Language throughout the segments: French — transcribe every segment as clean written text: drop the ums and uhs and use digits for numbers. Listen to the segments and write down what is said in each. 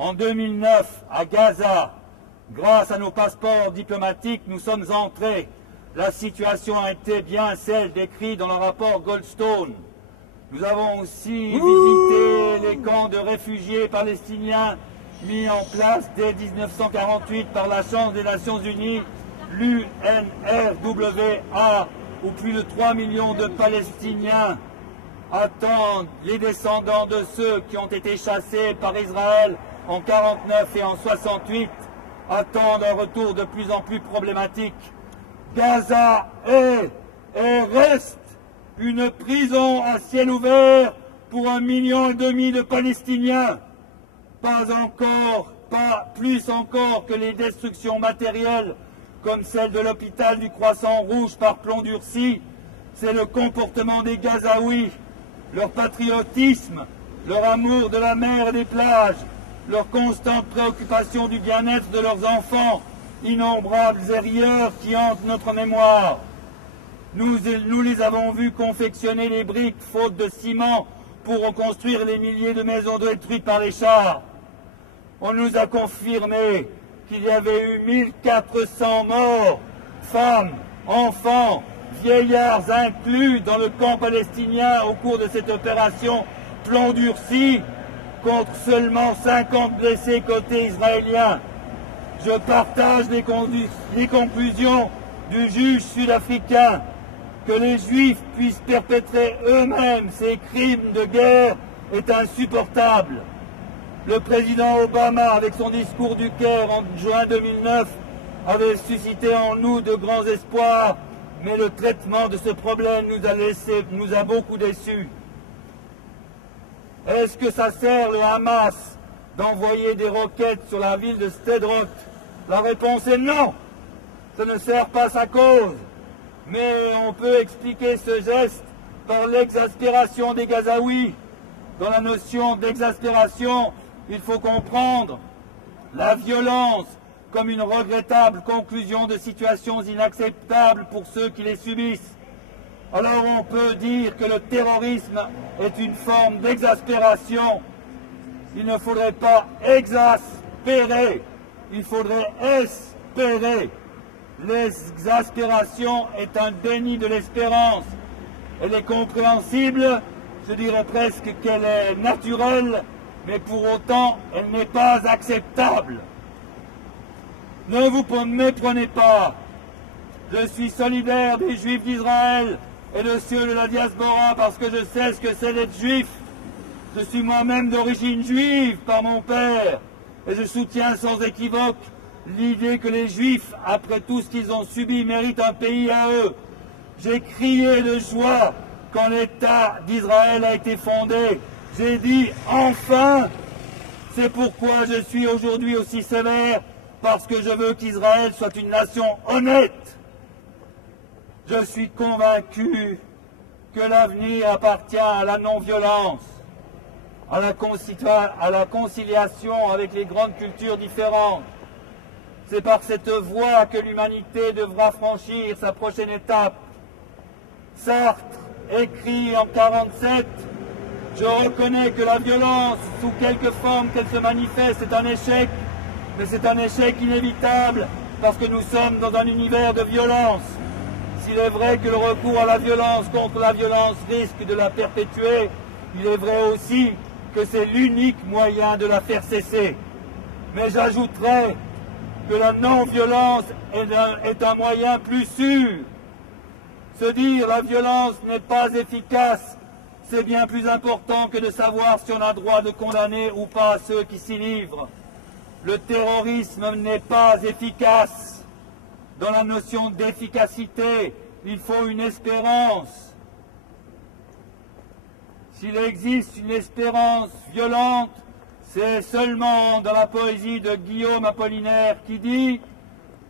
En 2009, à Gaza, grâce à nos passeports diplomatiques, nous sommes entrés. La situation a été bien celle décrite dans le rapport Goldstone. Nous avons aussi visité les camps de réfugiés palestiniens mis en place dès 1948 par la Chambre des Nations Unies, l'UNRWA, où plus de 3 millions de Palestiniens attendent, les descendants de ceux qui ont été chassés par Israël en 49 et en 68, attendent un retour de plus en plus problématique. Gaza est et reste une prison à ciel ouvert pour 1,5 million de Palestiniens. Pas plus encore que les destructions matérielles comme celle de l'hôpital du Croissant Rouge par plomb durci. C'est le comportement des Gazaouis, leur patriotisme, leur amour de la mer et des plages, leur constante préoccupation du bien-être de leurs enfants, innombrables erreurs qui hantent notre mémoire. Nous les avons vus confectionner les briques faute de ciment pour reconstruire les milliers de maisons détruites par les chars. On nous a confirmé qu'il y avait eu 1400 morts, femmes, enfants, vieillards inclus dans le camp palestinien au cours de cette opération plomb durci, contre seulement 50 blessés côté israélien. Je partage les conclusions du juge sud-africain. Que les Juifs puissent perpétrer eux-mêmes ces crimes de guerre est insupportable. Le président Obama, avec son discours du Caire en juin 2009, avait suscité en nous de grands espoirs, mais le traitement de ce problème nous a beaucoup déçus. Est-ce que ça sert le Hamas d'envoyer des roquettes sur la ville de Sderot? La réponse est non. Ça ne sert pas sa cause. Mais on peut expliquer ce geste par l'exaspération des Gazaouis. Dans la notion d'exaspération, il faut comprendre la violence comme une regrettable conclusion de situations inacceptables pour ceux qui les subissent. Alors on peut dire que le terrorisme est une forme d'exaspération. Il ne faudrait pas exaspérer, il faudrait espérer. L'exaspération est un déni de l'espérance. Elle est compréhensible, je dirais presque qu'elle est naturelle, mais pour autant, elle n'est pas acceptable. Ne vous méprenez pas. Je suis solidaire des Juifs d'Israël et de ceux de la diaspora parce que je sais ce que c'est d'être juif. Je suis moi-même d'origine juive par mon père et je soutiens sans équivoque l'idée que les Juifs, après tout ce qu'ils ont subi, méritent un pays à eux. J'ai crié de joie quand l'État d'Israël a été fondé. J'ai dit « enfin ». C'est pourquoi je suis aujourd'hui aussi sévère, parce que je veux qu'Israël soit une nation honnête. Je suis convaincu que l'avenir appartient à la non-violence, à la conciliation avec les grandes cultures différentes. C'est par cette voie que l'humanité devra franchir sa prochaine étape. Sartre écrit en 1947 « Je reconnais que la violence, sous quelque forme qu'elle se manifeste, est un échec, mais c'est un échec inévitable parce que nous sommes dans un univers de violence. S'il est vrai que le recours à la violence contre la violence risque de la perpétuer, il est vrai aussi que c'est l'unique moyen de la faire cesser. Mais j'ajouterai que la non-violence est un moyen plus sûr. Se dire la violence n'est pas efficace, c'est bien plus important que de savoir si on a droit de condamner ou pas ceux qui s'y livrent. Le terrorisme n'est pas efficace. Dans la notion d'efficacité, il faut une espérance. S'il existe une espérance violente, c'est seulement dans la poésie de Guillaume Apollinaire qui dit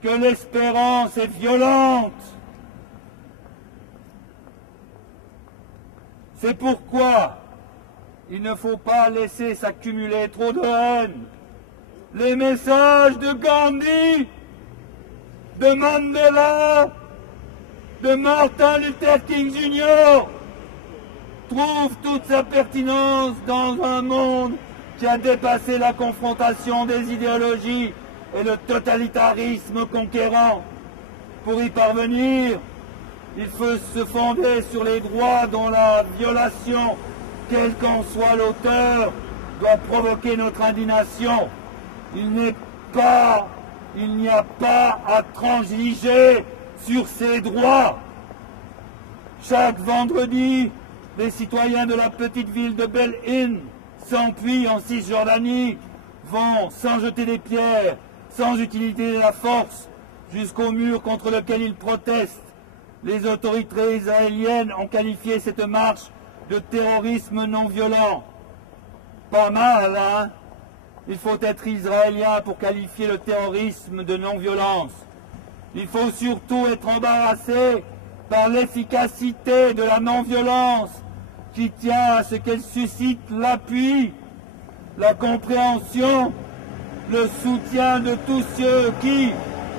que l'espérance est violente. C'est pourquoi il ne faut pas laisser s'accumuler trop de haine. Les messages de Gandhi, de Mandela, de Martin Luther King Jr. trouvent toute sa pertinence dans un monde qui a dépassé la confrontation des idéologies et le totalitarisme conquérant. Pour y parvenir, il faut se fonder sur les droits dont la violation, quel qu'en soit l'auteur, doit provoquer notre indignation. Il n'y a pas à transiger sur ces droits. Chaque vendredi, les citoyens de la petite ville de Bel-In, sans puits en Cisjordanie, vont, sans jeter des pierres, sans utiliser la force, jusqu'au mur contre lequel ils protestent. Les autorités israéliennes ont qualifié cette marche de terrorisme non violent. Pas mal, hein? Il faut être israélien pour qualifier le terrorisme de non-violence. Il faut surtout être embarrassé par l'efficacité de la non-violence qui tient à ce qu'elle suscite l'appui, la compréhension, le soutien de tous ceux qui,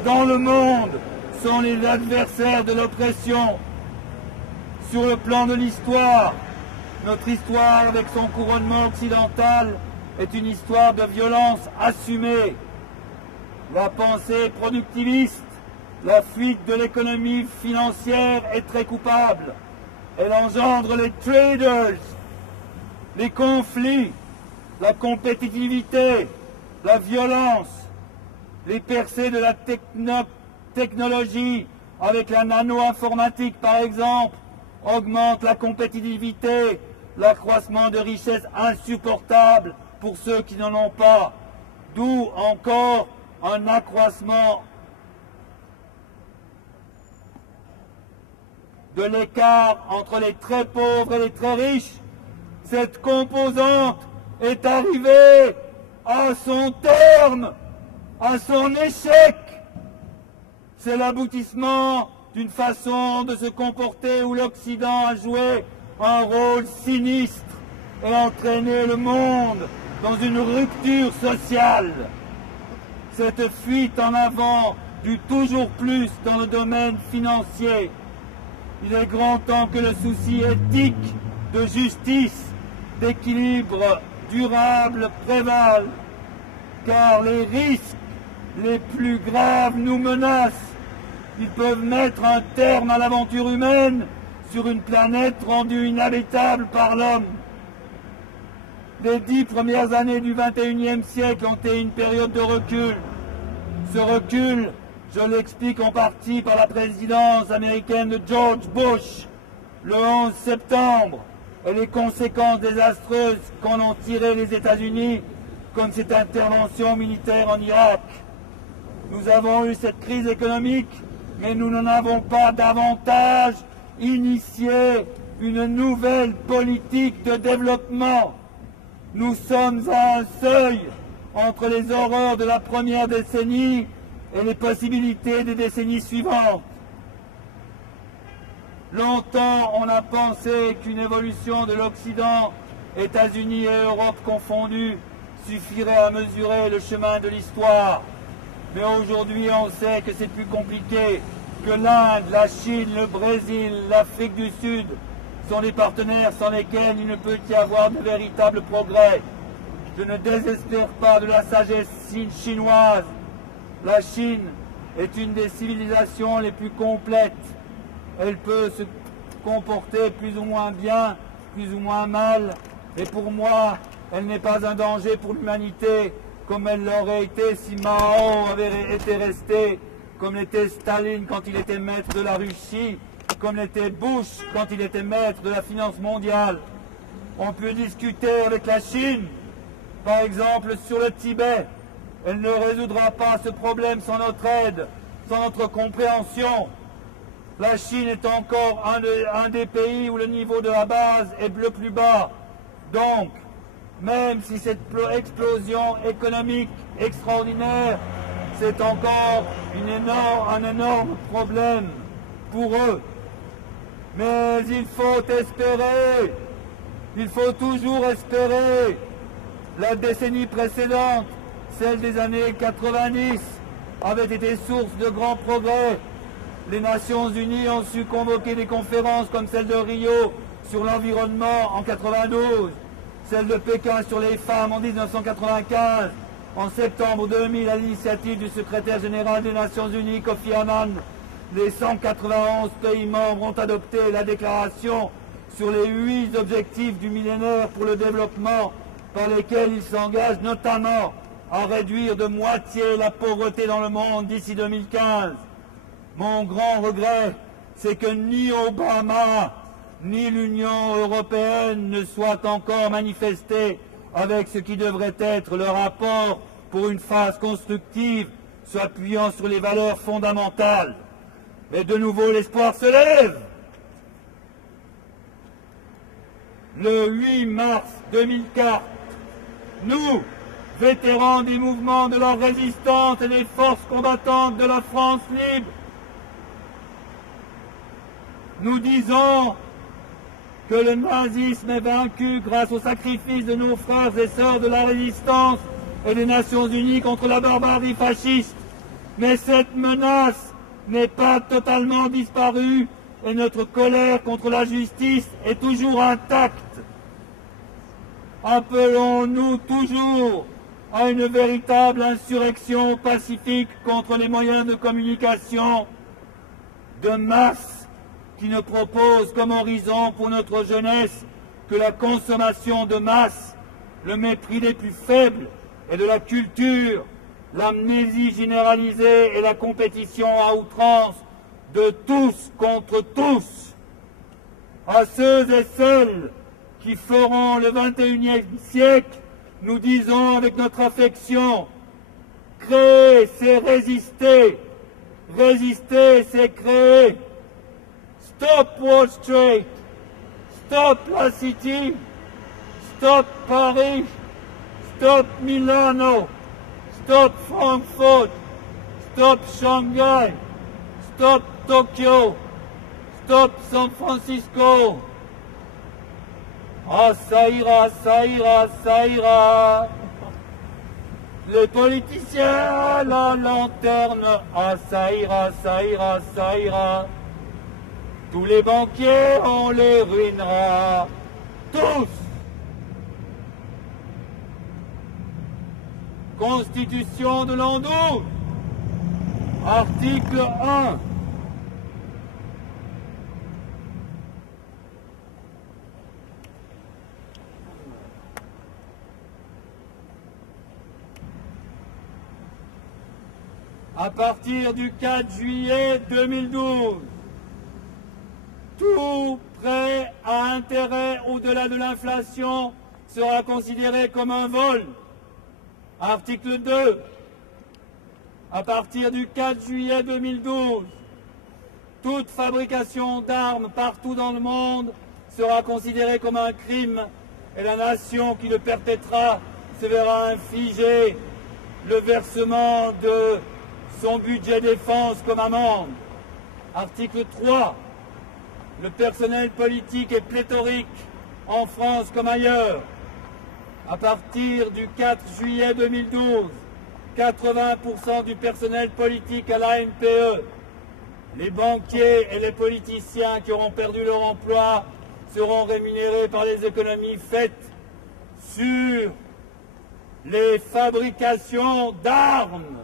dans le monde, sont les adversaires de l'oppression. Sur le plan de l'histoire, notre histoire avec son couronnement occidental est une histoire de violence assumée. La pensée productiviste, la fuite de l'économie financière est très coupable. Elle engendre les traders, les conflits, la compétitivité, la violence, les percées de la technologie avec la nano-informatique par exemple augmentent la compétitivité, l'accroissement de richesses insupportables pour ceux qui n'en ont pas, d'où encore un accroissement de l'écart entre les très pauvres et les très riches. Cette composante est arrivée à son terme, à son échec. C'est l'aboutissement d'une façon de se comporter où l'Occident a joué un rôle sinistre et entraîné le monde dans une rupture sociale. Cette fuite en avant du toujours plus dans le domaine financier. Il est grand temps que le souci éthique, de justice, d'équilibre durable prévale, car les risques les plus graves nous menacent. Ils peuvent mettre un terme à l'aventure humaine sur une planète rendue inhabitable par l'homme. Les 10 premières années du XXIe siècle ont été une période de recul. Ce recul, je l'explique en partie par la présidence américaine de George Bush le 11 septembre et les conséquences désastreuses qu'en ont tirées les États-Unis comme cette intervention militaire en Irak. Nous avons eu cette crise économique, mais nous n'en avons pas davantage initié une nouvelle politique de développement. Nous sommes à un seuil entre les horreurs de la première décennie et les possibilités des décennies suivantes. Longtemps, on a pensé qu'une évolution de l'Occident, États-Unis et Europe confondus, suffirait à mesurer le chemin de l'histoire. Mais aujourd'hui, on sait que c'est plus compliqué, que l'Inde, la Chine, le Brésil, l'Afrique du Sud sont des partenaires sans lesquels il ne peut y avoir de véritable progrès. Je ne désespère pas de la sagesse chinoise. La Chine est une des civilisations les plus complètes. Elle peut se comporter plus ou moins bien, plus ou moins mal, et pour moi, elle n'est pas un danger pour l'humanité, comme elle l'aurait été si Mao avait été resté, comme l'était Staline quand il était maître de la Russie, comme l'était Bush quand il était maître de la finance mondiale. On peut discuter avec la Chine, par exemple sur le Tibet. Elle ne résoudra pas ce problème sans notre aide, sans notre compréhension. La Chine est encore un des pays où le niveau de la base est le plus bas. Donc, même si cette explosion économique extraordinaire, c'est encore un énorme problème pour eux. Mais il faut espérer, il faut toujours espérer. La décennie précédente, celle des années 90, avait été source de grands progrès. Les Nations Unies ont su convoquer des conférences comme celle de Rio sur l'environnement en 92. celle de Pékin sur les femmes en 1995, en septembre 2000, à l'initiative du secrétaire général des Nations Unies, Kofi Annan, les 191 pays membres ont adopté la déclaration sur les 8 objectifs du millénaire pour le développement, par lesquels ils s'engagent notamment à réduire de moitié la pauvreté dans le monde d'ici 2015. Mon grand regret, c'est que ni Obama ni l'Union européenne ne soient encore manifestés avec ce qui devrait être leur apport pour une phase constructive s'appuyant sur les valeurs fondamentales. Mais de nouveau, l'espoir se lève. Le 8 mars 2004, nous, vétérans des mouvements de la résistance et des forces combattantes de la France libre, nous disons que le nazisme est vaincu grâce au sacrifice de nos frères et sœurs de la résistance et des Nations Unies contre la barbarie fasciste. Mais cette menace n'est pas totalement disparue et notre colère contre la justice est toujours intacte. Appelons-nous toujours à une véritable insurrection pacifique contre les moyens de communication de masse qui ne proposent comme horizon pour notre jeunesse que la consommation de masse, le mépris des plus faibles et de la culture, l'amnésie généralisée et la compétition à outrance de tous contre tous. À ceux et celles qui feront le 21e siècle, nous disons avec notre affection, créer c'est résister, résister c'est créer. Stop Wall Street, stop la City, stop Paris, stop Milano, stop Frankfurt, stop Shanghai, stop Tokyo, stop San Francisco. Ah, ça ira, ça ira, ça ira. Les politiciens à la lanterne, ah, ça ira, ça ira, ça ira. Tous les banquiers, on les ruinera. Tous. Constitution de l'an 12. Article 1. À partir du 4 juillet 2012, tout prêt à intérêt au-delà de l'inflation sera considéré comme un vol. Article 2. À partir du 4 juillet 2012, toute fabrication d'armes partout dans le monde sera considérée comme un crime et la nation qui le perpétrera se verra infliger le versement de son budget défense comme amende. Article 3. Le personnel politique est pléthorique en France comme ailleurs. À partir du 4 juillet 2012, 80% du personnel politique à l'ANPE, les banquiers et les politiciens qui auront perdu leur emploi seront rémunérés par les économies faites sur les fabrications d'armes.